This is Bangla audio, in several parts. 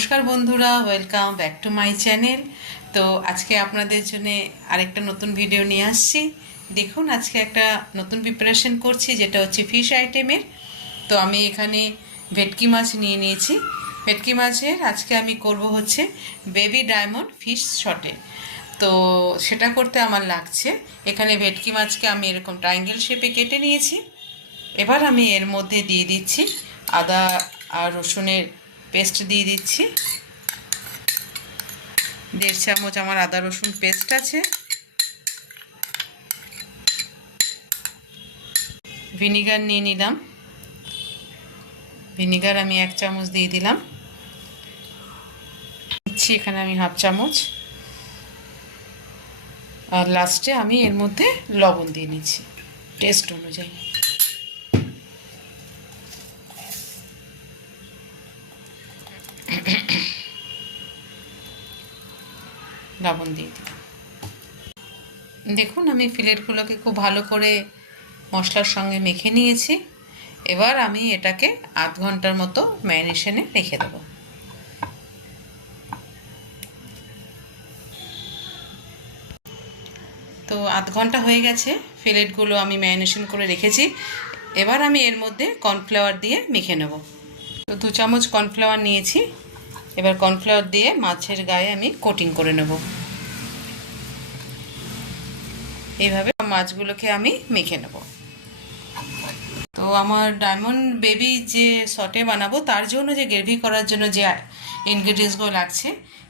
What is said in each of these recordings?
নমস্কার বন্ধুরা, welcome back to my channel. তো আজকে আপনাদের জন্য আরেকটা নতুন ভিডিও নিয়ে আসছি। দেখুন, আজকে একটা নতুন প্রিপারেশন করছি, যেটা হচ্ছে ফিশ আইটেমের। তো আমি এখানে ভেটকি মাছ নিয়ে নিয়েছি। ভেটকি মাছের আজকে আমি করব হচ্ছে বেবি ডায়মন্ড ফিশ শটে। তো সেটা করতে আমার লাগছে, এখানে ভেটকি মাছকে আমি এরকম ট্রায়াঙ্গেল শেপে কেটে নিয়েছি। এবার আমি এর মধ্যে দিয়ে দিচ্ছি আদা আর রসুনের পেস্ট দিয়ে দিচ্ছি। 1.5 চামচ আমার আদা রসুন পেস্ট আছে। ভিনিগার নিয়ে নিলাম, ভিনিগার আমি 1 চামচ দিয়ে দিলাম। দিচ্ছি এখানে আমি 1/2 চামচ। আর লাস্টে আমি এর মধ্যে লবণ দিয়ে নিচ্ছি টেস্ট অনুযায়ী। লবণ দিয়ে দিলাম। দেখুন, আমি ফিলেটগুলোকে খুব ভালো করে মশলার সঙ্গে মেখে নিয়েছি। এবার আমি এটাকে 1/2 ঘন্টার মতো ম্যারিনেশনে রেখে দেব। তো 1/2 ঘন্টা হয়ে গেছে, ফিলেটগুলো আমি ম্যারিনেশন করে রেখেছি। এবার আমি এর মধ্যে কর্নফ্লাওয়ার দিয়ে মেখে নেব। তো 2 চামচ কর্নফ্লাওয়ার নিয়েছি। এবার কর্নফ্লাওয়ার দিয়ে মাছের গায়ে আমি কোটিং করে নেব। এইভাবে মাছগুলোকে আমি মেখে নেব। তো আমার ডায়মন্ড বেবি যে সটে বানাবো, তার জন্য যে গ্রেভি করার জন্য যে ইনগ্রেডিয়েন্টসগুলো লাগছে,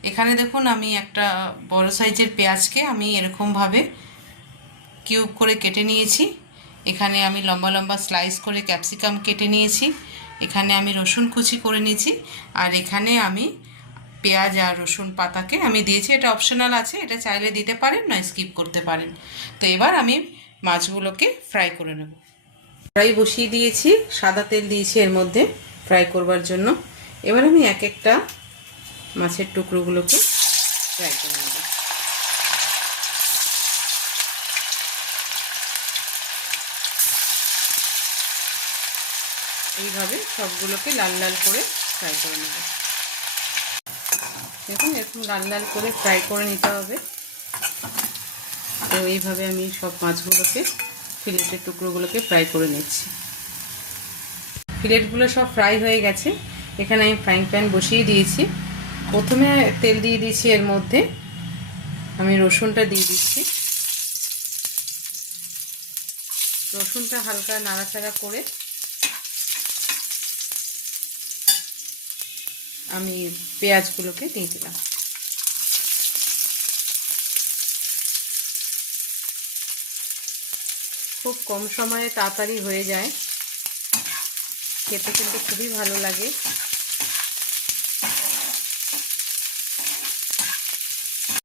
এখানে দেখুন আমি একটা বড় সাইজের পেঁয়াজকে আমি এরকমভাবে কিউব করে কেটে নিয়েছি। এখানে আমি লম্বা লম্বা স্লাইস করে ক্যাপসিকাম কেটে নিয়েছি। এখানে আমি রসুন কুচি করে নিয়েছি। আর এখানে আমি পেঁয়াজ আর রসুন পাতাকে আমি দিয়েছি, এটা অপশনাল আছে, এটা চাইলে দিতে পারেন, নয় স্কিপ করতে পারেন। তো এবার আমি মাছগুলোকে ফ্রাই করে নেব। ফ্রাই বসিয়ে দিয়েছি, সাদা তেল দিয়েছি এর মধ্যে ফ্রাই করবার জন্য। এবার আমি এক একটা মাছের টুকরোগুলোকে ফ্রাই করে নেব। এইভাবে সবগুলোকে লাল লাল করে ফ্রাই করে নেব। দেখুন, এরকম লাল লাল করে ফ্রাই করে নিতে হবে। তো এইভাবে আমি সব মাছগুলোকে, ফিলেটের টুকরোগুলোকে ফ্রাই করে নিচ্ছি। ফিলেটগুলো সব ফ্রাই হয়ে গেছে। এখানে আমি ফ্রাইং প্যান বসিয়ে দিয়েছি। প্রথমে তেল দিয়ে দিয়েছি, এর মধ্যে আমি রসুনটা দিয়ে দিচ্ছি। রসুনটা হালকা নাড়াচাড়া করে আমি পেঁয়াজগুলোকে দিয়ে দিলাম। খুব কম সময়ে তাড়াতাড়ি হয়ে যায়, খেতে কিন্তু খুবই ভালো লাগে।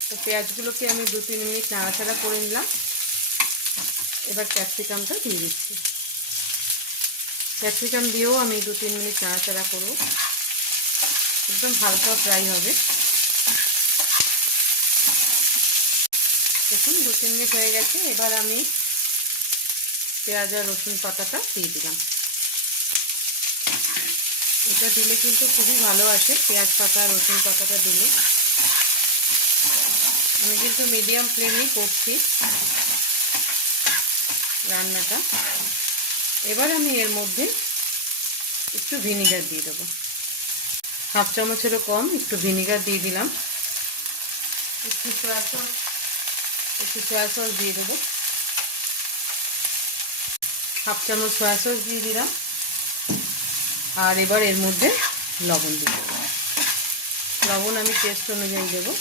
তো পেঁয়াজগুলোকে আমি 2-3 মিনিট নাড়াচাড়া করে নিলাম। এবার ক্যাপসিকামটা দিয়ে দিচ্ছি। ক্যাপসিকাম দিয়েও আমি 2-3 মিনিট নাড়াচাড়া করব, একদম হালকা ফ্রাই হবে। দেখুন, 2-3 মিনিট হয়ে গেছে। এবার আমি পেঁয়াজ আর রসুন পাতাটা দিয়ে দিলাম। এটা দিলে কিন্তু খুবই ভালো আসে, পেঁয়াজ পাতা রসুন পাতাটা দিলে। আমি কিন্তু মিডিয়াম ফ্লেমেই করছি রান্নাটা। এবার আমি এর মধ্যে একটু ভিনিগার দিয়ে দেবো। 1/2 চামচেরও কম একটু ভিনিগার দিয়ে দিলাম। একটু সয়া সস দিয়ে দেবো। 1/2 চামচ সয়া সস দিয়ে দিলাম। আর এবার এর মধ্যে লবণ দিয়ে দেবো। লবণ আমি টেস্ট অনুযায়ী দেবো।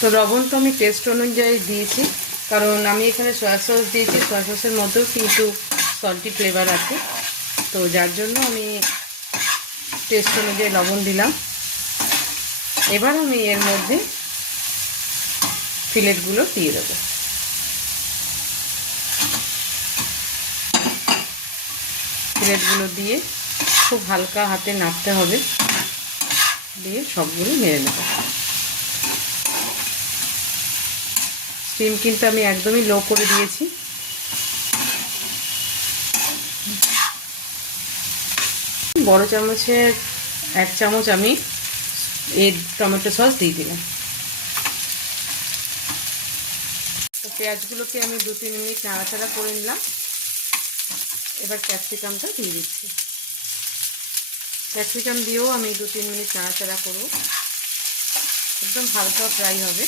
তো লবণ তো আমি টেস্ট অনুযায়ী দিয়েছি, কারণ আমি এখানে সয়া সস দিয়েছি। সয়া সসের মধ্যেও কিন্তু সল্টি ফ্লেভার আছে, তো যার জন্য আমি টেস্ট অনুযায়ী লবণ দিলাম। এবার আমি এর মধ্যে ফিলেটগুলো দিয়ে দেবো। ফিলেটগুলো দিয়ে খুব হালকা হাতে নাড়তে হবে, দিয়ে সবগুলো নেড়ে নেব। স্টিম কিন্তু আমি একদমই লো করে দিয়েছি। বড় চামচের 1 চামচ আমি এই টমেটো সস দিয়ে দিলাম। তো পেঁয়াজগুলোকে আমি 2-3 মিনিট নাড়াচাড়া করে নিলাম। এবার ক্যাপসিকামটা দিয়ে দিচ্ছি। ক্যাপসিকাম দিয়েও আমি 2-3 মিনিট নাড়াচাড়া করব, একদম হালকা ফ্রাই হবে।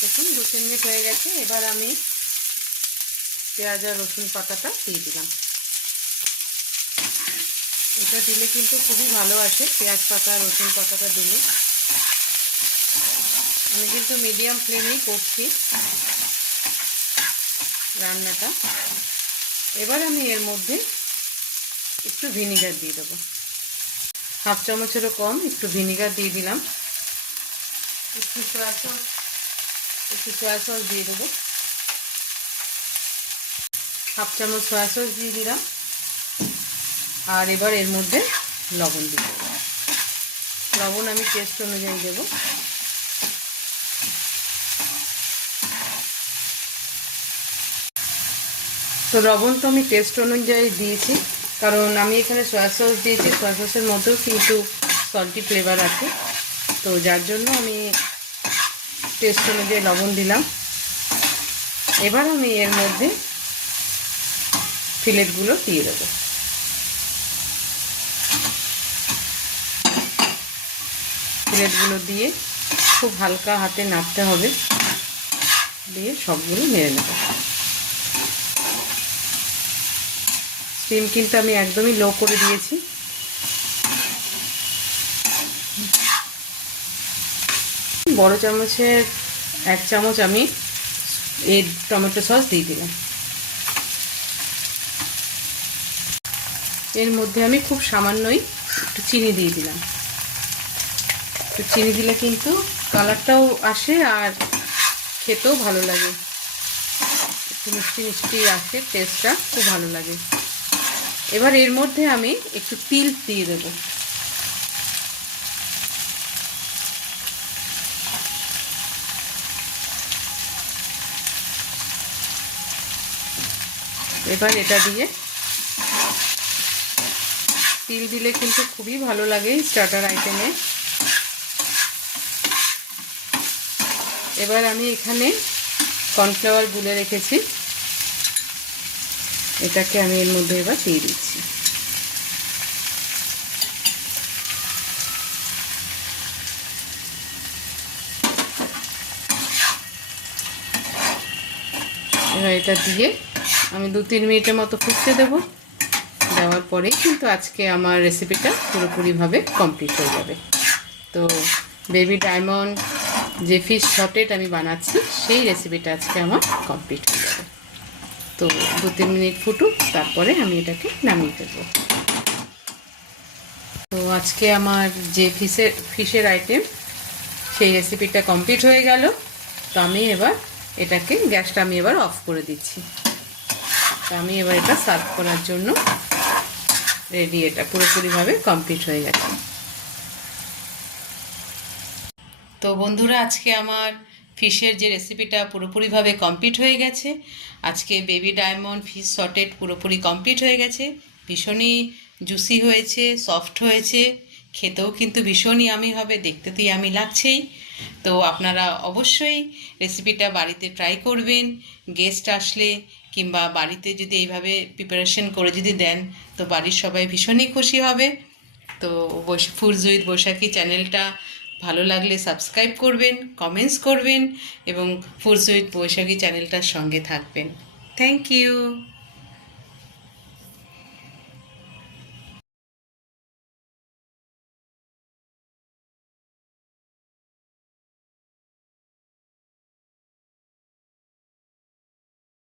দেখুন 2-3 মিনিট হয়ে গেছে। এবার আমি পেঁয়াজ আর রসুন পাতাটা দিয়ে দিলাম। এটা দিলে কিন্তু খুবই ভালো আসে, পেঁয়াজ পাতা রসুন পাতাটা দিলে। আমি কিন্তু মিডিয়াম ফ্লেমেই করছি রান্নাটা। এবার আমি এর মধ্যে একটু ভিনিগার দিয়ে দেবো, 1/2 চামচেরও কম একটু ভিনিগার দিয়ে দিলাম। একটু সয়া সস দিয়ে দেবো, 1/2 চামচ সয়া সস দিয়ে দিলাম। আর এবার এর মধ্যে লবণ দিয়ে দেবো। লবণ আমি টেস্ট অনুযায়ী দেবো। তো লবণ তো আমি টেস্ট অনুযায়ী দিয়েছি, কারণ আমি এখানে সয়া সস দিয়েছি, সয়া সসের মধ্যেও কিন্তু সল্টি ফ্লেভার আছে, তো যার জন্য আমি টেস্ট অনুযায়ী লবণ দিলাম। এবার আমি এর মধ্যে ফিলেটগুলো দিয়ে দেবো। ফিলেটগুলো দিয়ে খুব হালকা হাতে নাড়তে হবে, দিয়ে সবগুলো নেড়ে নেব। স্টিম কিন্তু আমি একদমই লো করে দিয়েছি। বড় চামচের 1 চামচ আমি এই টমেটো সস দিয়ে দিলাম। এর মধ্যে আমি খুব সামান্যই একটু চিনি দিয়ে দিলাম। একটু চিনি দিলে কিন্তু কালারটাও আসে আর খেতেও ভালো লাগে, একটু মিষ্টি মিষ্টি আসে, টেস্টটা খুব ভালো লাগে। এবার এর মধ্যে আমি একটু তিল দিয়ে দেবো। এবার এটা দিয়ে, তিল দিলে কিন্তু খুবই ভালো লাগে স্টার্টার আইটেমে। এবার আমি এখানে কর্নফ্লাওয়ার গুলে রেখেছি, এটাকে আমি এর মধ্যে এবার দিয়ে দিচ্ছি। এবার এটা দিয়ে আমি 2-3 মিনিটের মতো ফুটতে দেবো। দেওয়ার পরেই কিন্তু আজকে আমার রেসিপিটা পুরোপুরিভাবে কমপ্লিট হয়ে যাবে। তো বেবি ডায়মন্ড যে ফিশ সটেট আমি বানাচ্ছি, সেই রেসিপিটা আজকে আমার কমপ্লিট হয়ে যাবে। তো 2-3 মিনিট ফুটুক, তারপরে আমি এটাকে নামিয়ে ফেলবো। তো আজকে আমার যে ফিশের আইটেম, সেই রেসিপিটা কমপ্লিট হয়ে গেল। তো আমি এবার এটাকে, গ্যাসটা আমি এবার অফ করে দিচ্ছি। তো আমি এবার এটা সার্ভ করার জন্য রেডি। এটা পুরোপুরিভাবে কমপ্লিট হয়ে গেছে। তো বন্ধুরা, আজকে আমার ফিশের যে রেসিপিটা পুরোপুরিভাবে কমপ্লিট হয়ে গেছে। আজকে বেবি ডায়মন্ড ফিশ সটেড পুরোপুরি কমপ্লিট হয়ে গেছে। ভীষণই জুসি হয়েছে, সফট হয়েছে, খেতেও কিন্তু ভীষণই ইয়ামি হবে, দেখতে তো ইয়ামি লাগছেই। তো আপনারা অবশ্যই রেসিপিটা বাড়িতে ট্রাই করবেন। গেস্ট আসলে কিংবা বাড়িতে যদি এইভাবে প্রিপারেশন করে যদি দেন, তো বাড়ির সবাই ভীষণই খুশি হবে। তো ফুডস উইথ বৈশাখী চ্যানেলটা ভালো লাগলে সাবস্ক্রাইব করবেন, কমেন্টস করবেন এবং ফুডস উইথ বৈশাখী চ্যানেলটার সঙ্গে থাকবেন। Thank you.